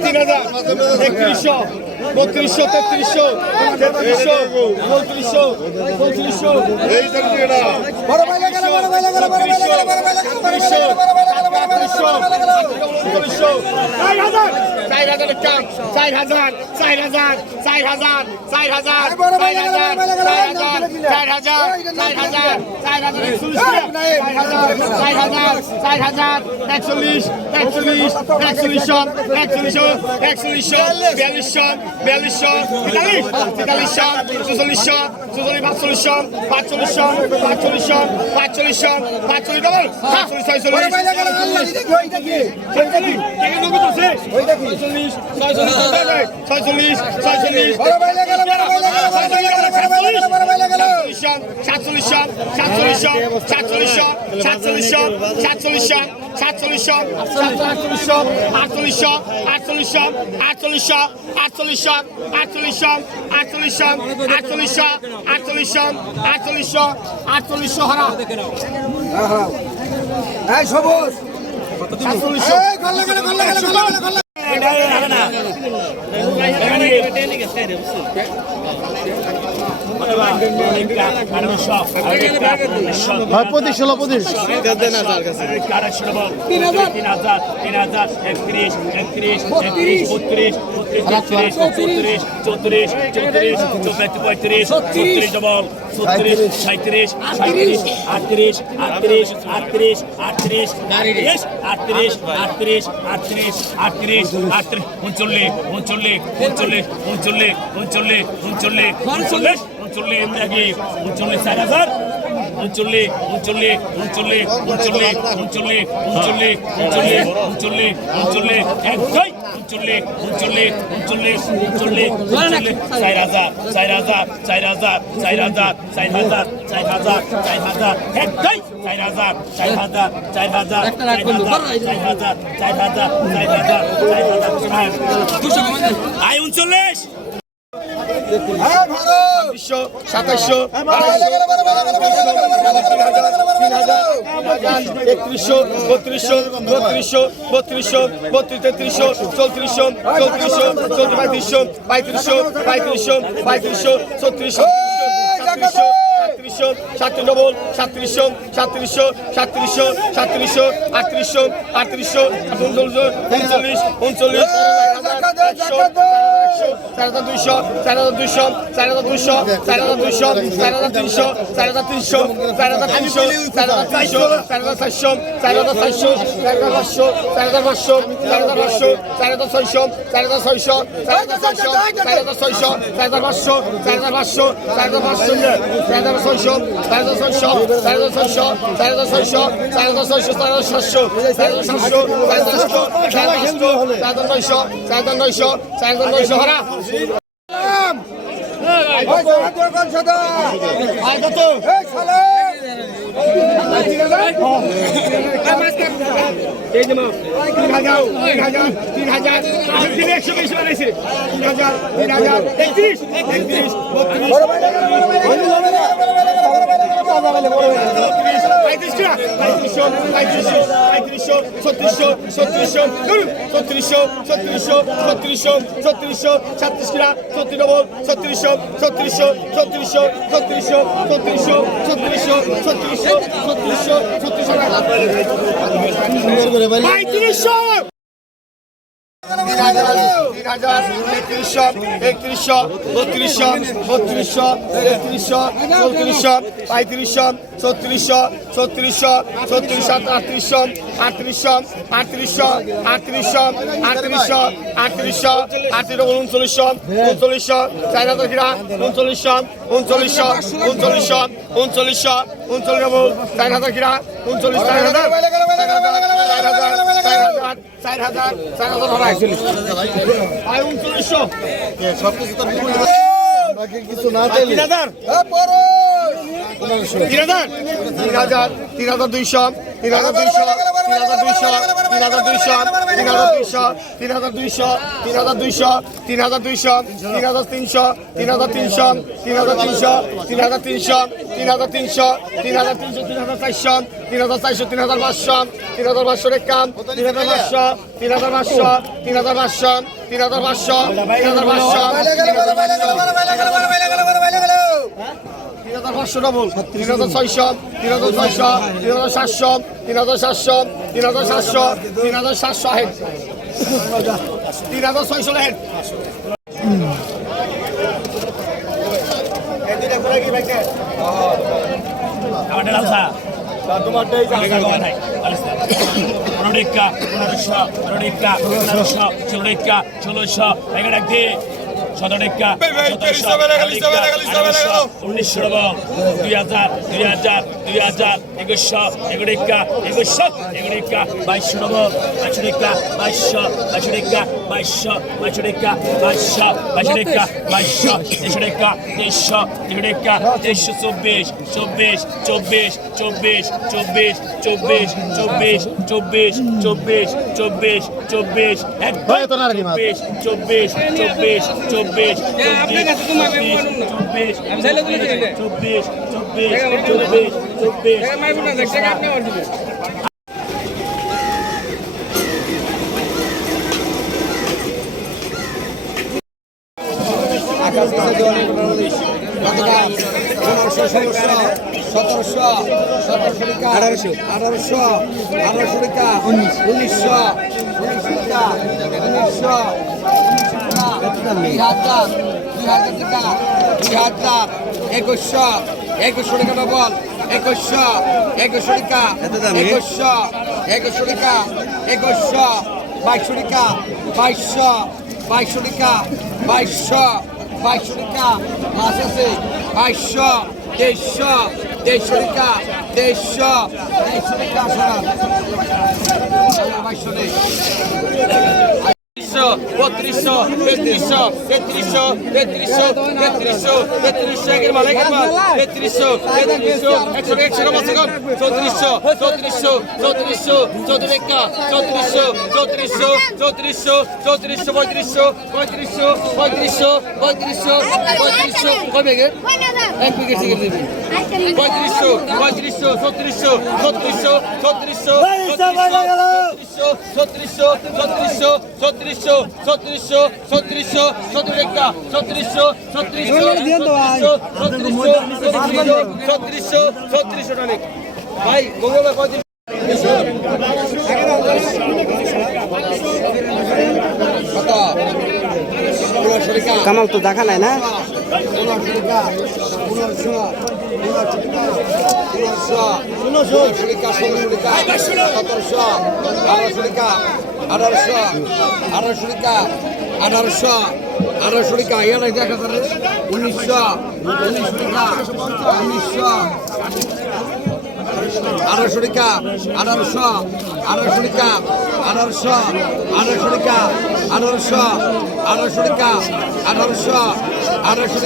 তিন হাজার একত্রিশশো বত্রিশশো তেত্রিশশো তেত্রিশশো চৌত্রিশশো চৌত্রিশশো বড় ভাই বড় ভাই বড় ভাই বড় ভাই বড় ভাই একচল্লিশ একচল্লিশ একচল্লিশ একচল্লিশ একচল্লিশ বিয়াল্লিশ বিয়াল্লিশ তেতাল্লিশ তেতাল্লিশ চুচল্লিশ চুচল্লিশ পাঁচচল্লিশ পাঁচচল্লিশ পাঁচচল্লিশ পাঁচচল্লিশ পাঁচচল্লিশ পাঁচচল্লিশ পাঁচচল্লিশ ছয়চল্লিশ বড় ভাই লাগালে বড় ভাই লাগালে সাতচল্লিশ সাতচল্লিশ সাতচল্লিশ সাতচল্লিশ সাতচল্লিশ সাতচল্লিশ আটচল্লিশ আটচল্লিশ আটচল্লিশ আটচল্লিশ আটচল্লিশ আটচল্লিশ আটচল্লিশ আটচল্লিশ আটচল্লিশ আটচল্লিশ আটচল্লিশ হারা এই সবুজ সাতচল্লিশ সাতচল্লিশশো হয় পঁচিশ ষোলো পঁচিশ তিন হাজার তিন হাজার তিন হাজার একত্রিশ একত্রিশ একত্রিশ বত্রিশ বত্রিশ চৌত্রিশ চৌত্রিশ চৌত্রিশ চৌত্রিশ পঁয়ত্রিশ ছত্রিশ ডবল ছত্রিশ সাঁত্রিশ সাঁত্রিশ আটত্রিশ উনচল্লিশ উনচল্লিশ উনচল্লিশ উনচল্লিশ উনচল্লিশ উনচল্লিশ উনচল্লিশ উনচল্লিশ আগে উনচল্লিশ চার হাজার উনচল্লিশ উনচল্লিশ উনচল্লিশ উনচল্লিশ উনচল্লিশ উনচল্লিশ উনচল্লিশ উনচল্লিশ উনচল্লিশ এক উনচল্লিশ উনচল্লিশ উনচল্লিশ উনচল্লিশ উনচল্লিশ চার হাজার চার হাজার চার হাজার চার হাজার চার হাজার চার হাজার চার হাজার এক দুই চার হাজার চার হাজার চার হাজার চার হাজার চার হাজার চার হাজার চার হাজার চার হাজার আয় উনচল্লিশ ছাব্বিশশো সাতাশশো একত্রিশশো বত্রিশশো বত্রিশশো বত্রিশশো বত্রিশ তেত্রিশশো চৌত্রিশশো চৌত্রিশশো চৌত্রিশ পঁয়ত্রিশশো পঁয়ত্রিশশো পঁয়ত্রিশশো পঁয়ত্রিশশো ছত্রিশশো সাতত্রিশশো সাতত্রিশ ডবল সাতত্রিশশো সাতত্রিশশো সাতত্রিশশো সাতত্রিশশো আটত্রিশশো আটত্রিশশো উনচল্লিশ উনচল্লিশ চার হাজার দুইশো চার হাজার দুইশো চার হাজার দুইশো চার হাজার দুইশো চার হাজার তিনশো চার হাজার তিনশো চার হাজার তিনশো চার হাজার তিনশো চার হাজার চারশো চার হাজার চারশো চার হাজার পাঁচশো চার হাজার পাঁচশো চার হাজার পাঁচশো চার হাজার ছয়শো চার হাজার ছয়শো চার হাজার ছয়শো চার হাজার ছয়শো চার হাজার পাঁচশো চার হাজার পাঁচশো চার হাজার পাঁচশো চার হাজার ছয়শো চার হাজার ছয়শো চার হাজার ছয়শো চার হাজার ছয়শো চার হাজার ছয়শো চার হাজার সাতশো চার হাজার সাতশো চার হাজার সাতশো চার হাজার সাতশো চার হাজার নয়শো চার হাজার নয়শো নয়শো চারজন নয়শো হারা তিন হাজার একশো বেশি বানাইছে তিন হাজার তিন হাজার একত্রিশ একত্রিশ বত্রিশ পঁয়ত্রিশ পঁয়ত্রিশশো পঁয়ত্রিশশো ছত্রিশশো ছত্রিশশো ছত্রিশশো ছত্রিশশো ছত্রিশশো ছত্রিশশো ছাত্রিশ কিনা ছত্রিশ ডবল ছত্রিশশো ছত্রিশশো ছত্রিশশো ছত্রিশশো ছত্রিশশো ছত্রিশশো ছত্রিশশো ছত্রিশশো ছত্রিশশো পঁয়ত্রিশশো তিন হাজার একত্রিশশো একত্রিশশো বত্রিশশো বত্রিশশো, তেত্রিশশো, চৌত্রিশশো, পঁয়ত্রিশশো, ছত্রিশশো ছত্রিশশো ছত্রিশশো, আটত্রিশশো আটত্রিশশো আটত্রিশশো আটত্রিশশো আটত্রিশশো আটত্রিশশো আটত্রিশ উনচল্লিশশো উনচল্লিশশো চার হাজার কিনা উনচল্লিশশো উনচল্লিশশো উনচল্লিশশো উনচল্লিশশো, উনচল্লিশ চার হাজার কিনা উনচল্লিশ চার হাজার চার হাজার চার হাজার চার হাজার চার হাজার আয় উনচল্লিশশো সব কিছু তো বাকি কিছু না চাইলে তিন হাজার তিন হাজার তিন হাজার দুইশো তিন হাজার দুইশো তিন হাজার দুইশো তিন হাজার দুইশো তিন হাজার দুইশো তিন হাজার দুইশো তিন হাজার দুইশো তিন হাজার দুইশো তিন হাজার তিনশো তিন হাজার তিনশো তিন হাজার তিনশো তিন হাজার তিনশো তিন হাজার তিনশো তিন হাজার তিনশো তিন হাজার চারশো তিন হাজার চারশো তিন হাজার পাঁচশো তিন হাজার পাঁচশো একাম তিন হাজার পাঁচশো তিন হাজার পাঁচশো তিন হাজার পাঁচশো তিন হাজার পাঁচশো তিন হাজার পাঁচশো তিন হাজার পাঁচশো তিন হাজার পাঁচশো ডবল তিন হাজার ছয়শো তিন হাজার ছয়শো তিন হাজার সাতশো তিন হাজার সাতশো তিন হাজার সাতশো তিন হাজার সাতশো হেড। তিন হাজার ছয়শো হেড। তোমার পনেরোটা সতেরোটা উনিশশো দুই হাজার দুই হাজার দুই হাজার একুশশো এগুড়িকা একুশশো এগুড়িকা বাইশশো নব বাইশশো বাইশশো বাইশশো বাইশশো বাইশশো বাইশশো বাইশশো বাইশশো তেইশশো তেইশশো তেইশশো তেইশশো চব্বিশ চব্বিশ চব্বিশ চব্বিশ চব্বিশ চব্বিশ চব্বিশ চব্বিশ চব্বিশ চব্বিশ চব্বিশ হয় রে চব্বিশ চব্বিশ চব্বিশ চব্বিশ চব্বিশ চব্বিশ চব্বিশ চব্বিশ চব্বিশ চব্বিশ চব্বিশ সতেরোশো সতেরোশো টাকা আঠারোশো আঠারোশো আঠারোশো টাকা, উনিশশো উনিশশো টাকা, উনিশশো দুই হাজার দুই হাজার টাকা দুই হাজার একুশশো একুশশো টাকা ডবল একুশশো একুশশো টাকা একুশশো একুশশো টাকা একুশশো বাইশশো টাকা বাইশশো বাইশশো টাকা বাইশশো বাইশশো টাকা মাছ আছে বাইশশো দেড়শো দেড়শো টাকা দেড়শো দেড়শো টাকা সরান বাইশশো নেই বত্রিশশো, তেত্রিশশো তেত্রিশশো তেত্রিশশো তেত্রিশশো তেত্রিশশো একের মাল একের মাল, তেত্রিশশো তেত্রিশশো, একশো একশো বছর চৌত্রিশশো চৌত্রিশশো চৌত্রিশশো চৌত্রিশা চৌত্রিশশো চৌত্রিশশো চৌত্রিশশো চৌত্রিশশো, পঁয়ত্রিশশো পঁয়ত্রিশশো পঁয়ত্রিশশো পঁয়ত্রিশশো পঁয়ত্রিশশো বেগের এক বিঘের টিকিট দেবেন পঁয়ত্রিশশো পঁয়ত্রিশশো ছত্রিশশো ছত্রিশশো ছত্রিশশো ছত্রিশশো ছত্রিশশো ছত্রিশশো ছত্রিশশো ছত্রিশশো ছত্রিশটা ছত্রিশশো ছত্রিশশো ছত্রিশশো ছত্রিশশো ছত্রিশশো টানিক ভাই মঙ্গলবার টাকা কামাল তো দেখা নাই না সতেরোশো আঠারোশো টাকা আঠারোশো আঠারোশো টাকা আঠারোশো আঠারোশো টাকা ইয়ার দেখা যাবে উনিশশো উনিশশো টাকা উনিশশো আঠারোশো টাকা আঠারোশো আঠারোশো টাকা আঠারোশো আঠারোশো টাকা আঠারোশো আঠারোশো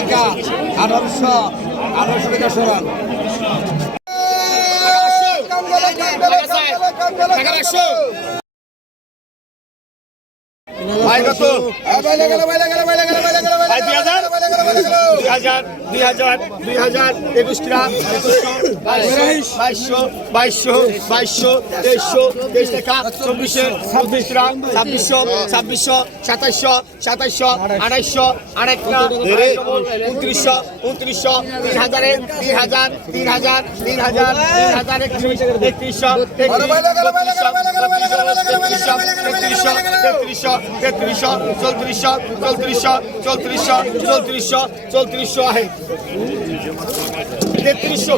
টাকা আঠারোশো আরও সুবিধা সরান ভাই কত ভাই লাগালো ভাই লাগালো ভাই লাগালো ভাই লাগালো ভাই দুই হাজার দুই হাজার দুই হাজার চৌত্রিশশো আহে। आहे तेहतीसशो